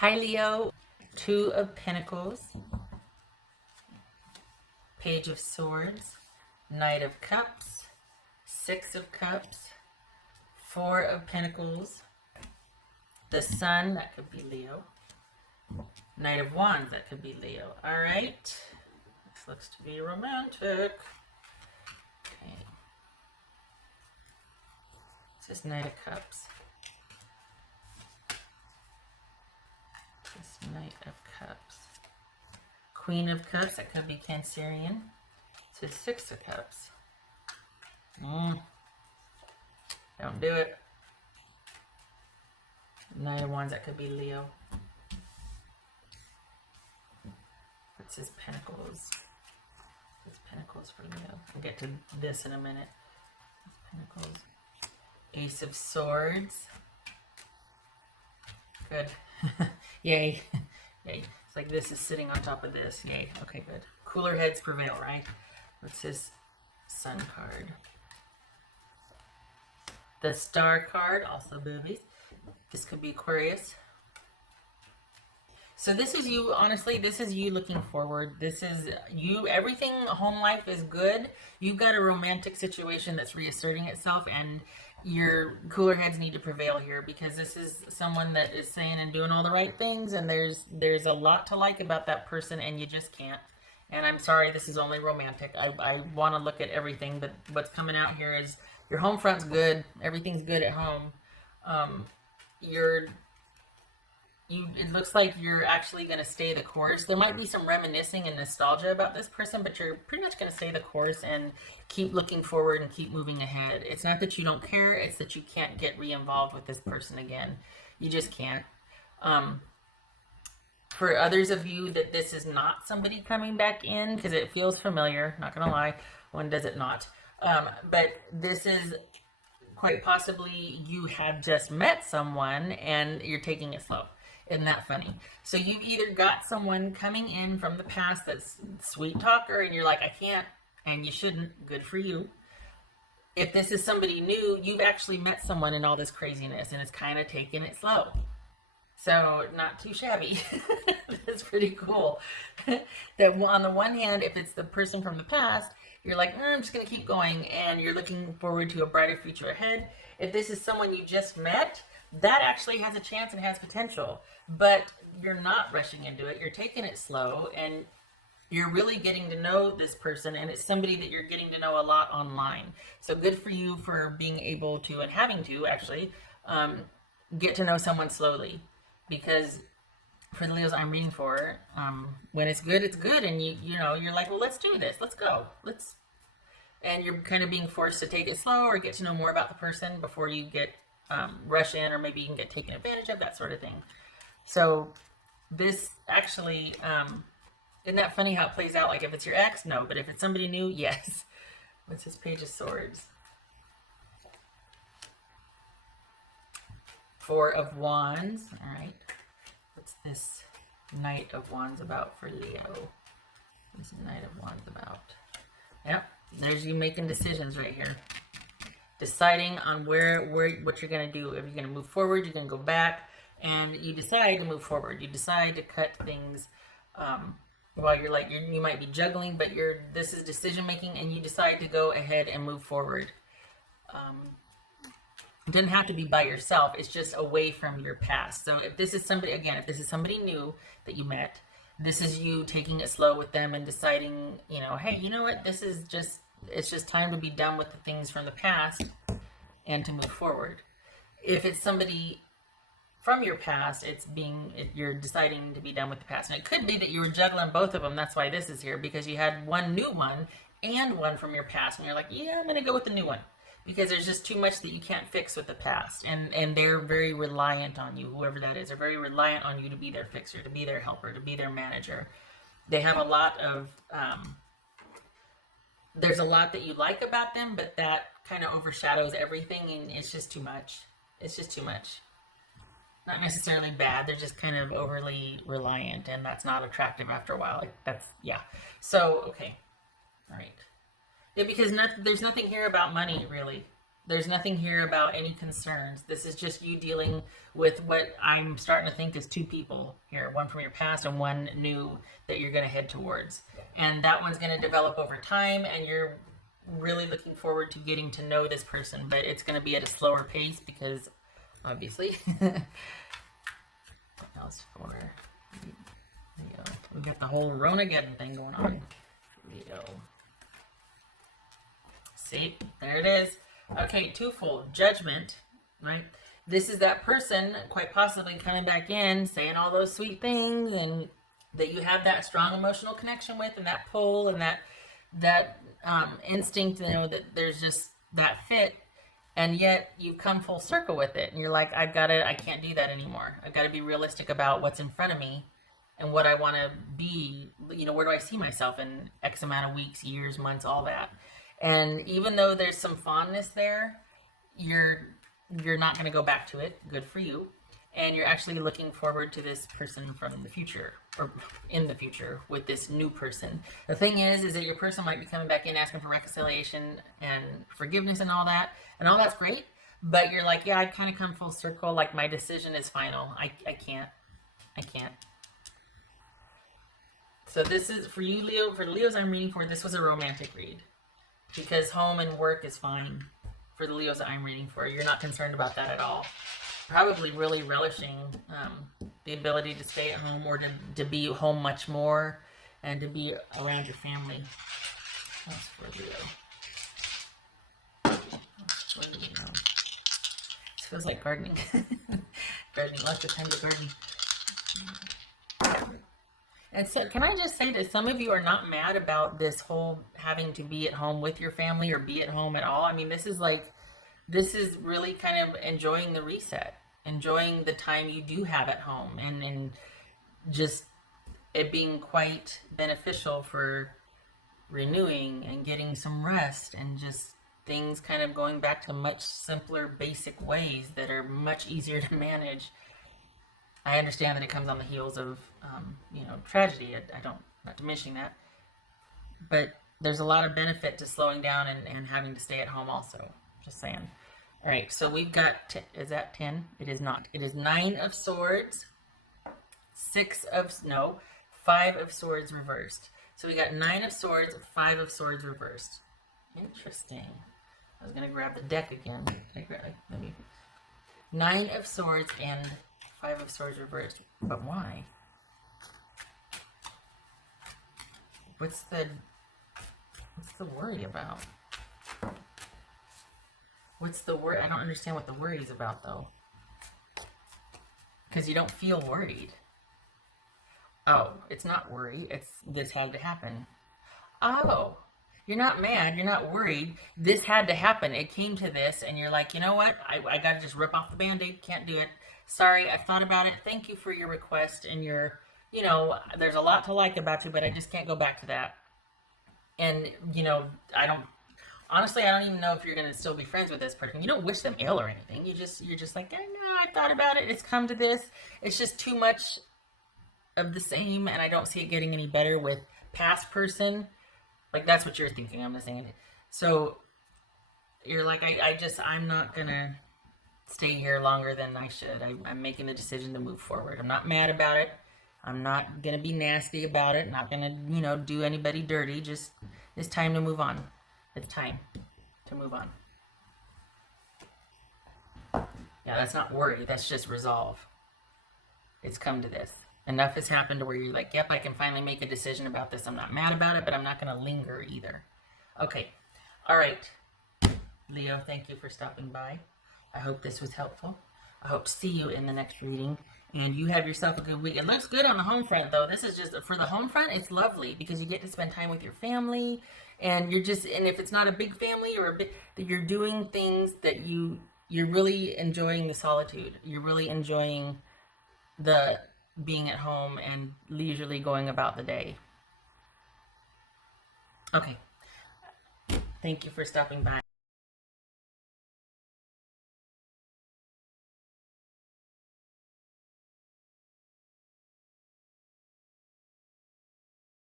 Hi Leo, Two of Pentacles, Page of Swords, Knight of Cups, Six of Cups, Four of Pentacles, the Sun, that could be Leo, Knight of Wands, that could be Leo. All right, this looks to be romantic. Okay, this is Knight of Cups. This Knight of Cups. Queen of Cups, that could be Cancerian. This is Six of Cups. Don't do it. Knight of Wands, that could be Leo. What's his Pentacles? His Pentacles for Leo. We'll get to this in a minute. His Pentacles. Ace of Swords. Good. Yay. Yay. It's like this is sitting on top of this. Yay. Okay, good. Cooler heads prevail, right? What's his Sun card? The Star card, also boobies. This could be Aquarius. So this is you, honestly, this is you looking forward. This is you, everything home life is good. You've got a romantic situation that's reasserting itself, and your cooler heads need to prevail here, because this is someone that is saying and doing all the right things, and there's a lot to like about that person, and you just can't. And I'm sorry, this is only romantic. I want to look at everything, but what's coming out here is your home front's good. Everything's good at home. It looks like you're actually going to stay the course. There might be some reminiscing and nostalgia about this person, but you're pretty much going to stay the course and keep looking forward and keep moving ahead. It's not that you don't care, it's that you can't get re-involved with this person again. You just can't. For others of you that this is not somebody coming back in, because it feels familiar, not going to lie, when does it not? But this is quite possibly you have just met someone and you're taking it slow. Isn't that funny? So you've either got someone coming in from the past that's sweet talker and you're like, I can't, and you shouldn't. Good for you. If this is somebody new, you've actually met someone in all this craziness and it's kind of taking it slow. So not too shabby. That's pretty cool. That on the one hand, if it's the person from the past, you're like, I'm just going to keep going, and you're looking forward to a brighter future ahead. If this is someone you just met, that actually has a chance and has potential, but you're not rushing into it. You're taking it slow, and you're really getting to know this person, and it's somebody that you're getting to know a lot online. So good for you for being able to, and having to actually, get to know someone slowly, because for the Leos I'm reading for, when it's good, and you're like, well, let's do this. Let's go. And you're kind of being forced to take it slow or get to know more about the person before you get rush in, or maybe you can get taken advantage of, that sort of thing. So this actually, isn't that funny how it plays out? Like if it's your ex, no, but if it's somebody new, yes. What's this Page of Swords? Four of Wands. All right. What's this Knight of Wands about for Leo? What's the Knight of Wands about? Yep. There's you making decisions right here. Deciding on what you're going to do. If you're going to move forward, you're going to go back, and you decide to move forward. You decide to cut things while you might be juggling, but this is decision making, and you decide to go ahead and move forward. It doesn't have to be by yourself. It's just away from your past. So if this is somebody, again, if this is somebody new that you met, this is you taking it slow with them and deciding, hey, you know what? It's just time to be done with the things from the past and to move forward. If it's somebody from your past, you're deciding to be done with the past. And it could be that you were juggling both of them. That's why this is here, because you had one new one and one from your past. And you're like, yeah, I'm going to go with the new one, because there's just too much that you can't fix with the past. And they're very reliant on you, whoever that is. They're very reliant on you to be their fixer, to be their helper, to be their manager. They have a lot of, there's a lot that you like about them, but that kind of overshadows everything, and it's just too much. It's just too much. Not necessarily bad, they're just kind of overly reliant, and that's not attractive after a while. Yeah. So, okay. All right. Yeah, because there's nothing here about money, really. There's nothing here about any concerns. This is just you dealing with what I'm starting to think is two people here, one from your past and one new that you're going to head towards. And that one's going to develop over time, and you're really looking forward to getting to know this person, but it's going to be at a slower pace because obviously what else for Leo? We've got the whole Ronageddon thing going on. Leo. See, there it is. Okay, twofold. Judgment, right? This is that person quite possibly coming back in, saying all those sweet things, and that you have that strong emotional connection with, and that pull, and that instinct, you know, that there's just that fit, and yet you come full circle with it, and you're like, I can't do that anymore. I've got to be realistic about what's in front of me and what I want to be, you know, where do I see myself in X amount of weeks, years, months, all that. And even though there's some fondness there, you're not going to go back to it. Good for you. And you're actually looking forward to this person from the future, or in the future, with this new person. The thing is that your person might be coming back in asking for reconciliation and forgiveness and all that. And all that's great. But you're like, yeah, I kind of come full circle. Like, my decision is final. I can't. So this is, for you, Leo, for the Leos I'm reading for, this was a romantic read. Because home and work is fine for the Leos that I'm reading for. You're not concerned about that at all. Probably really relishing the ability to stay at home, or to be home much more, and to be around your family. That's for Leo. That's for Leo. This feels like gardening. Gardening, lots of time to garden. And so, can I just say that some of you are not mad about this whole having to be at home with your family or be at home at all? I mean, this is really kind of enjoying the reset, enjoying the time you do have at home, and just it being quite beneficial for renewing and getting some rest, and just things kind of going back to much simpler, basic ways that are much easier to manage. I understand that it comes on the heels of, you know, tragedy. I don't, not diminishing that. But there's a lot of benefit to slowing down and having to stay at home also. Just saying. All right, so we've got, is that 10? It is not. It is 9 of Swords, 5 of Swords reversed. So we got 9 of Swords, 5 of Swords reversed. Interesting. I was going to grab the deck again. Maybe. 9 of Swords and 5 of Swords reversed. But why? What's the worry about? What's the worry? I don't understand what the worry is about, though. Because you don't feel worried. Oh, it's not worry. It's this had to happen. Oh, you're not mad. You're not worried. This had to happen. It came to this, and you're like, you know what? I got to just rip off the Band-Aid. Can't do it. Sorry, I thought about it. Thank you for your request and your, you know, there's a lot to like about you, but I just can't go back to that. And, you know, honestly, I don't even know if you're going to still be friends with this person. You don't wish them ill or anything. You're just like, no, I thought about it. It's come to this. It's just too much of the same, and I don't see it getting any better with past person. Like, that's what you're thinking. I'm just saying it. So you're like, I'm not going to stay here longer than I should. I'm making the decision to move forward. I'm not mad about it. I'm not going to be nasty about it. Not going to, you know, do anybody dirty. Just, it's time to move on. It's time to move on. Yeah, that's not worry. That's just resolve. It's come to this. Enough has happened to where you're like, yep, I can finally make a decision about this. I'm not mad about it, but I'm not going to linger either. Okay. All right. Leo, thank you for stopping by. I hope this was helpful. I hope to see you in the next reading. And you have yourself a good week. It looks good on the home front, though. This is just, for the home front, it's lovely because you get to spend time with your family. And you're just, and if it's not a big family or a big, you're doing things that you're really enjoying the solitude. You're really enjoying the being at home and leisurely going about the day. Okay. Thank you for stopping by.